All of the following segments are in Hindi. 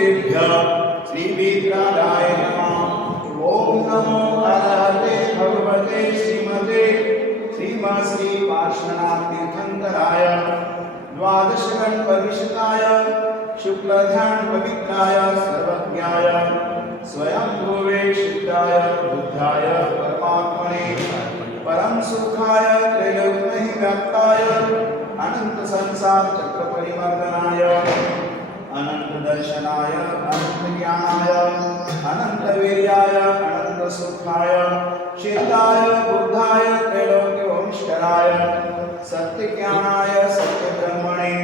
श्रीमूर्तिभ्यः श्रीविग्रहाय नमः। ओम नमो अरहते भगवते श्रीमते श्री पार्श्वनाथ तीर्थंकराय द्वादश गणपतिशताय शुक्लध्यान पवित्राय सर्वज्ञाय स्वयं भुवे शुद्धाय बुद्धाय परमात्मने परम सुखाय त्रैलोक्य व्याप्ताय अनंत संसार चक्र परिवर्तनाय अनंत दर्शनाय अनंत ज्ञानाय अनंत वीर्याय अनंत सुखाय शीताय बुद्धाय त्रैलोक्य वंशकराय सत्य ज्ञानाय सत्य ब्रह्मणे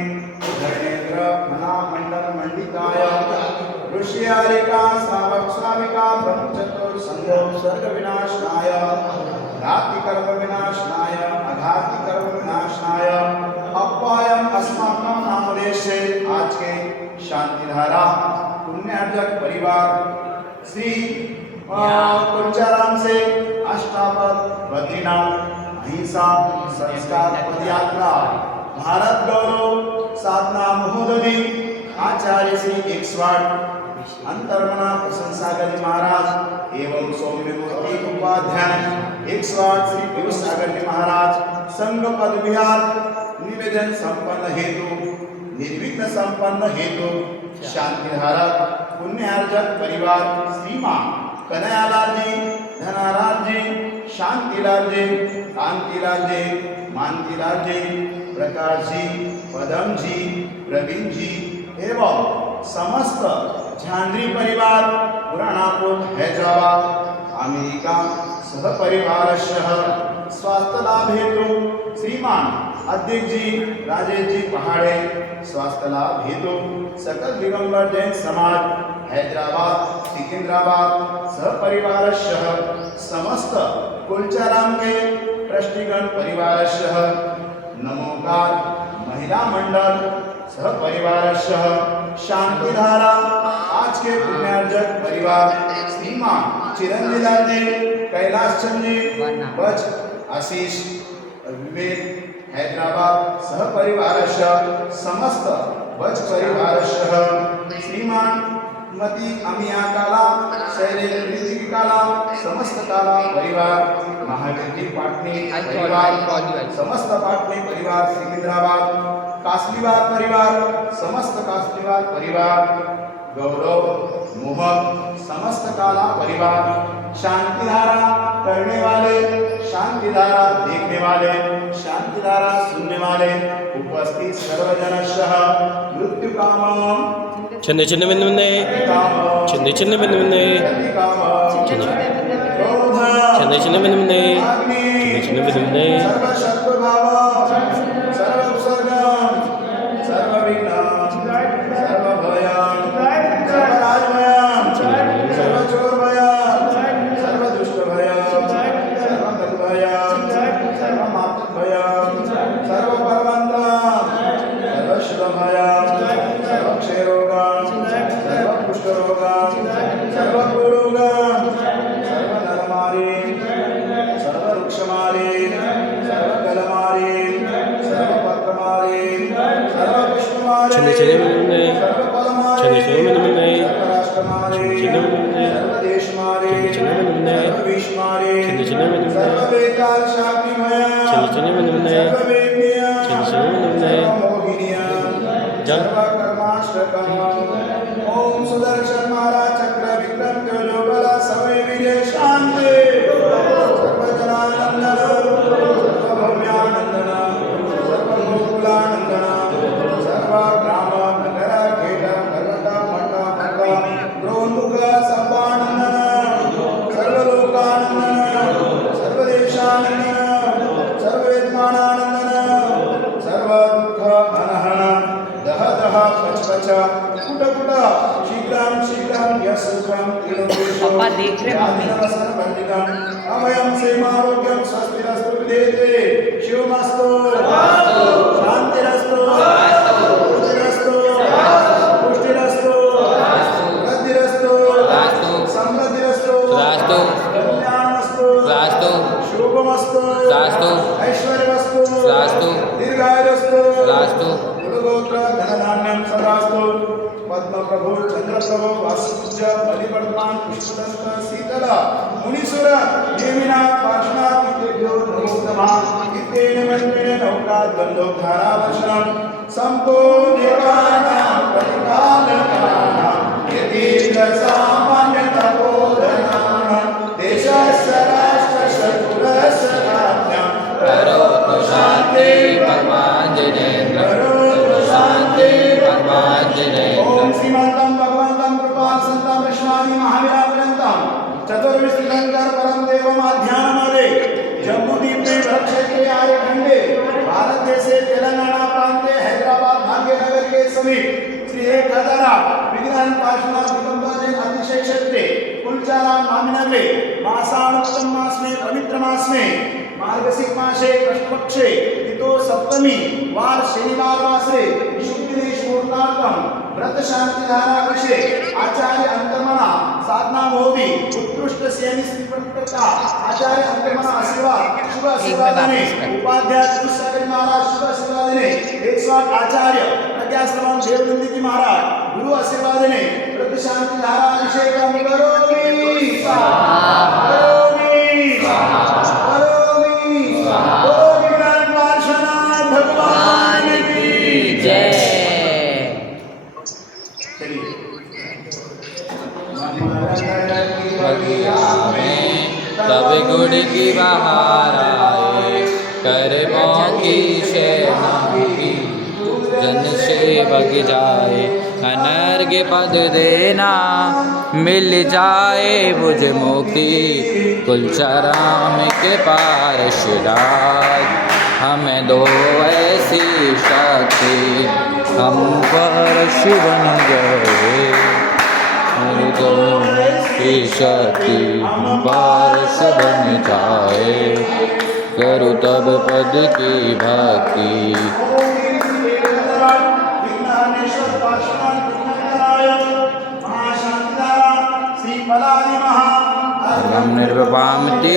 धर्मेन्द्र मना मंडल मंडिताय ऋषियारिका श्रावक श्राविका ब्रह्मचतुर संगो सर्ग विनाशनाय घाति कर्म विनाशनाय अघाति कर्म विनाशनाय अपायम अस्माकं नामदेशे आज के शांतिधारा पुण्यार्जक परिवार श्री तुलचाराम से अष्टापद बद्रीनाथ अहिंसा संस्कार पदयात्रा भारत गौरव साधना महोदधि आचार्य श्री 108 अंतर्मना प्रशंसागरी महाराज एवं सौम्य मूर्ति उपाध्याय 108 श्री पीयूष सागर जी महाराज संघ पद विहार निवेदन संपन्न हेतु निर्विघ्न संपन्न हेतु शांतिधारक पुण्यार्जक परिवार श्रीमान कन्हैयालाल जी धनालाल जी शांतिलाल जी कांतिलाल जी मानतीलाल जी प्रकाश जी पदम जी प्रवीण जी एवं समस्त झांद्री परिवार पुराणापुर हैदराबाद अमेरिका सह परिवारशः स्वास्थ्य लाभ हेतु श्रीमान अध्यक्ष जी राजेश जी पहाड़े स्वास्थ्य लाभ हेतु सकल दिगंबर जैन समाज हैदराबाद सिकंदराबाद सह परिवारशः समस्त कुलचाराम के ट्रस्टीगण परिवारशः नमोकार महिला मंडल सह परिवारशः शांतिधारा आज के पुण्यार्जक परिवार श्रीमान चिरंजीलाल जी कैलाश चंद जी बच आशीष विवेक हैदराबाद सह परिवारशः समस्त बच परिवारशः श्रीमान मती अमिया काला शैलेंद्र काला समस्त काला परिवार महावीर जी पाटनी परिवार समस्त पाटनी परिवार सिकंदराबाद कासलीवाल परिवार समस्त कासलीवाल परिवार गौरव मोहन समस्त काला परिवार शांतिधारा करने वाले शांतिधारा देखने वाले शांतिधारा सुनने वाले उपस्थित सर्वजनशः मृत्यु कामम चिन्ह चिन्ह बिंदु बिंदु चिन्ह चिन्ह बिंदु बिंदु चिन्ह चिन्ह बिंदु बिंदु चिन्ह चिन्ह बिंदु बिंदु ओम सुदर्शन महाराज चक्र विक्रम जो बला समय विजय शांति सर्वजनानंदन सर्वभव्यानंदन सर्वगोकुलानंदन सर्व ग्राम नगर खेड पर्वत मठ मठ द्रोणमुख सर्वानंदन सर्वलोकानंदन सर्वदेशानंदन सर्ववेदमानानंदन सर्व दुःख अनहन दह दह पच पच कुट कुट शीघ्रं शीघ्रं यशुखं पापा देख रहे मम्मी अभयं सेमारोग्यं स्वस्तिरस्तु विदेते शिवमस्तु शान्तिरस्तु पुष्टिरस्तु पुष्टिरस्तु वृद्धिरस्तु समृद्धिरस्तु कल्याणमस्तु शुभमस्तु ऐश्वर्यमस्तु दीर्घायुरस्तु कुलगोत्र धनधान्यं सदास्तु पद्म ब्रह्मप्रभो चंद्रप्रभो वासुपूज्य बलिवर्धमान पुष्पदंत शीतल मुनीश्वर नेमिनाथ पार्श्वनाथ इत्येभ्यो नमो नमः इत्येन मन्त्रेण नौकात् बन्धोद्धारावशनं सम्पूर्णेकानां प्रतिपालकानां यतीन्द्रसामान्यतपोधनानां देशस्य राष्ट्रस्य कुलस्य राज्ञां करोतु शान्ति भगवाञ्जनेन्द्र करोतु शान्ति भगवाञ्जनेन्द्र ओम श्रीमन्तं भगवन्तं कृपाल संतं विष्णानि महावीरापर्यन्तं चतुर्विश्वशंकर परम देवम ध्यानमदे जम्बूद्वीप में क्षेत्रे आर्यखंडे भारत देशे तेलंगाना प्रांते हैदराबाद भाग्यनगर के समीप श्री एक हजारा विज्ञान पार्श्वनाथ दिगंबर जैन अतिशय क्षेत्रे कुलचारा नामिनगरे मासानुक्तम मास में पवित्र मास में मार्गशीर्ष मासे कृष्ण पक्षे तिथो सप्तमी वार शनिवार वासरे शुक्लेश मुहूर्तार्थम व्रत शांति धारा विषय आचार्य अंतर्मना साधना मोदी उत्कृष्ट सेनी श्रीप्रकटा आचार्य अंतर्मना आशीर्वाद शुभ आशीर्वाद ने उपाध्याय कृष्णगिरी महाराज शुभ आशीर्वाद ने 108 आचार्य प्रज्ञाश्रमण देवनंदी जी महाराज गुरु आशीर्वाद ने व्रत शांति धारा विषय का करोमि करोमि करोमि ओम ज्ञान पार्श्वनाथ भगवान की जय। बगिया में तब गुड़ की बहार आए करमों की शहनाई जन से बग जाए अनर्घ पद देना मिल जाए मुझे मुक्ति कुलचराम के पार्षदाद हमें दो ऐसी शक्ति हम परश बन गए की शक्ति पारस बन जाए करो तब पद की भक्ति निर्वपामते